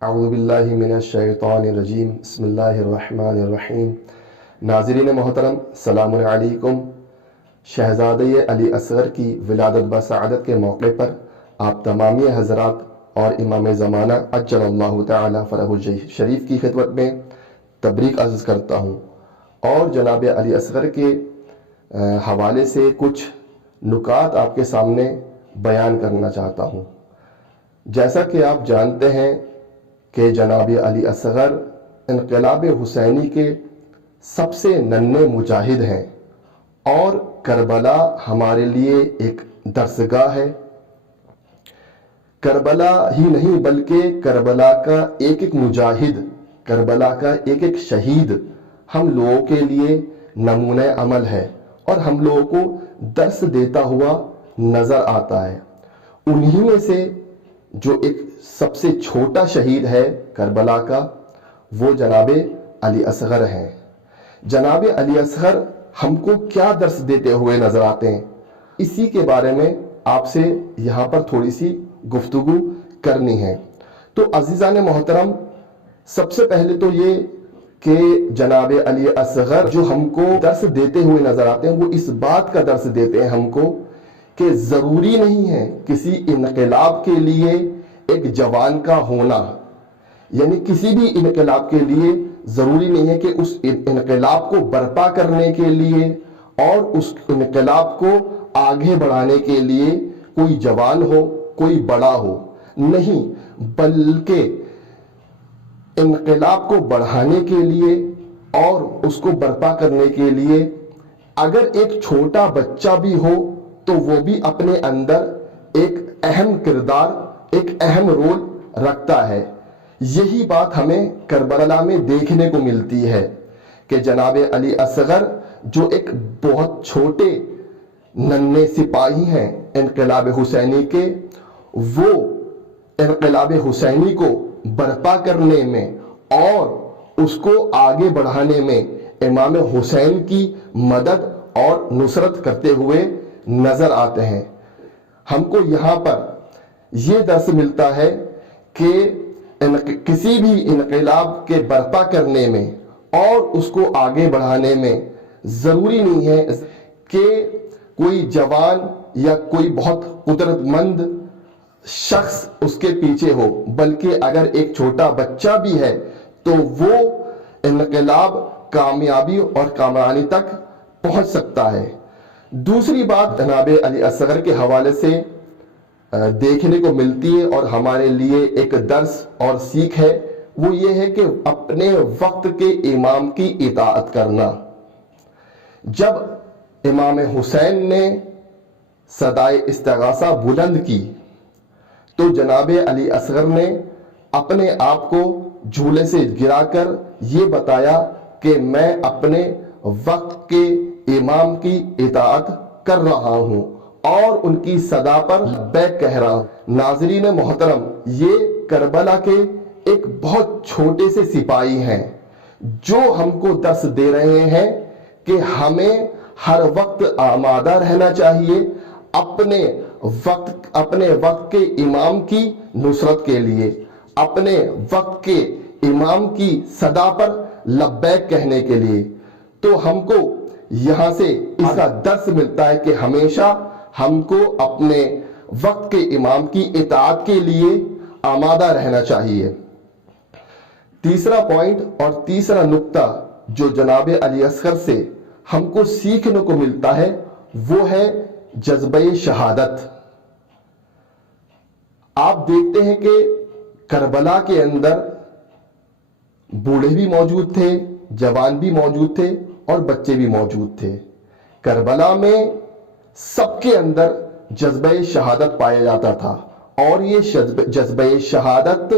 اعوذ باللہ من الشیطان الرجیم بسم اللہ الرحمن الرحیم۔ ناظرین محترم، السلام علیکم۔ شہزادہ علی اصغر کی ولادت بسعادت کے موقع پر آپ تمامی حضرات اور امام زمانہ عجل اللہ تعالی فرجہ شریف کی خدمت میں تبریک عرض کرتا ہوں اور جناب علی اصغر کے حوالے سے کچھ نکات آپ کے سامنے بیان کرنا چاہتا ہوں۔ جیسا کہ آپ جانتے ہیں کہ جناب علی اصغر انقلاب حسینی کے سب سے ننھے مجاہد ہیں اور کربلا ہمارے لیے ایک درسگاہ ہے۔ کربلا ہی نہیں بلکہ کربلا کا ایک ایک مجاہد، کربلا کا ایک ایک شہید ہم لوگوں کے لیے نمونہ عمل ہے اور ہم لوگوں کو درس دیتا ہوا نظر آتا ہے۔ انہی میں سے جو ایک سب سے چھوٹا شہید ہے کربلا کا، وہ جناب علی اصغر ہیں۔ جناب علی اصغر ہم کو کیا درس دیتے ہوئے نظر آتے ہیں، اسی کے بارے میں آپ سے یہاں پر تھوڑی سی گفتگو کرنی ہے۔ تو عزیزان محترم، سب سے پہلے تو یہ کہ جناب علی اصغر جو ہم کو درس دیتے ہوئے نظر آتے ہیں، وہ اس بات کا درس دیتے ہیں ہم کو کہ ضروری نہیں ہے کسی انقلاب کے لیے ایک جوان کا ہونا، یعنی کسی بھی انقلاب کے لیے ضروری نہیں ہے کہ اس انقلاب کو برپا کرنے کے لیے اور اس انقلاب کو آگے بڑھانے کے لیے کوئی جوان ہو، کوئی بڑا ہو، نہیں، بلکہ انقلاب کو بڑھانے کے لیے اور اس کو برپا کرنے کے لیے اگر ایک چھوٹا بچہ بھی ہو تو وہ بھی اپنے اندر ایک اہم کردار، ایک اہم رول رکھتا ہے۔ یہی بات ہمیں کربلا میں دیکھنے کو ملتی ہے کہ جناب علی اصغر جو ایک بہت چھوٹے ننھے سپاہی ہیں انقلاب حسینی کے، وہ انقلاب حسینی کو برپا کرنے میں اور اس کو آگے بڑھانے میں امام حسین کی مدد اور نصرت کرتے ہوئے نظر آتے ہیں۔ ہم کو یہاں پر یہ درس ملتا ہے کہ کسی بھی انقلاب کے برپا کرنے میں اور اس کو آگے بڑھانے میں ضروری نہیں ہے کہ کوئی جوان یا کوئی بہت قدرت مند شخص اس کے پیچھے ہو، بلکہ اگر ایک چھوٹا بچہ بھی ہے تو وہ انقلاب کامیابی اور کامرانی تک پہنچ سکتا ہے۔ دوسری بات جناب علی اصغر کے حوالے سے دیکھنے کو ملتی ہے اور ہمارے لیے ایک درس اور سیکھ ہے، وہ یہ ہے کہ اپنے وقت کے امام کی اطاعت کرنا۔ جب امام حسین نے صدائے استغاثہ بلند کی تو جناب علی اصغر نے اپنے آپ کو جھولے سے گرا کر یہ بتایا کہ میں اپنے وقت کے امام کی اطاعت کر رہا ہوں اور ان کی صدا پر لبیک کہہ رہا ہوں۔ ناظرین محترم، یہ کربلا کے ایک بہت چھوٹے سے سپاہی ہیں جو ہم کو درس دے رہے ہیں کہ ہمیں ہر وقت آمادہ رہنا چاہیے اپنے وقت کے امام کی نصرت کے لیے، اپنے وقت کے امام کی صدا پر لبیک کہنے کے لیے۔ تو ہم کو یہاں سے اس کا درس ملتا ہے کہ ہمیشہ ہم کو اپنے وقت کے امام کی اطاعت کے لیے آمادہ رہنا چاہیے۔ تیسرا پوائنٹ اور تیسرا نقطہ جو جناب علی اصغر سے ہم کو سیکھنے کو ملتا ہے وہ ہے جذبہ شہادت۔ آپ دیکھتے ہیں کہ کربلا کے اندر بوڑھے بھی موجود تھے، جوان بھی موجود تھے اور بچے بھی موجود تھے۔ کربلا میں سب کے اندر جذبہ شہادت پایا جاتا تھا اور یہ جذبہ شہادت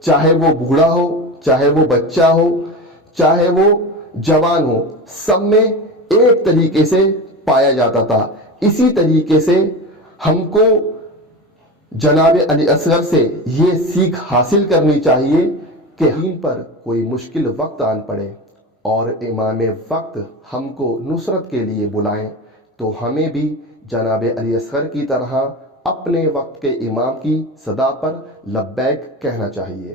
چاہے وہ بوڑھا ہو، چاہے وہ بچہ ہو، چاہے وہ جوان ہو، سب میں ایک طریقے سے پایا جاتا تھا۔ اسی طریقے سے ہم کو جناب علی اصغر سے یہ سیکھ حاصل کرنی چاہیے کہ ہم پر کوئی مشکل وقت آن پڑے اور امام وقت ہم کو نصرت کے لیے بلائیں تو ہمیں بھی جناب علی اصغر کی طرح اپنے وقت کے امام کی صدا پر لبیک کہنا چاہیے۔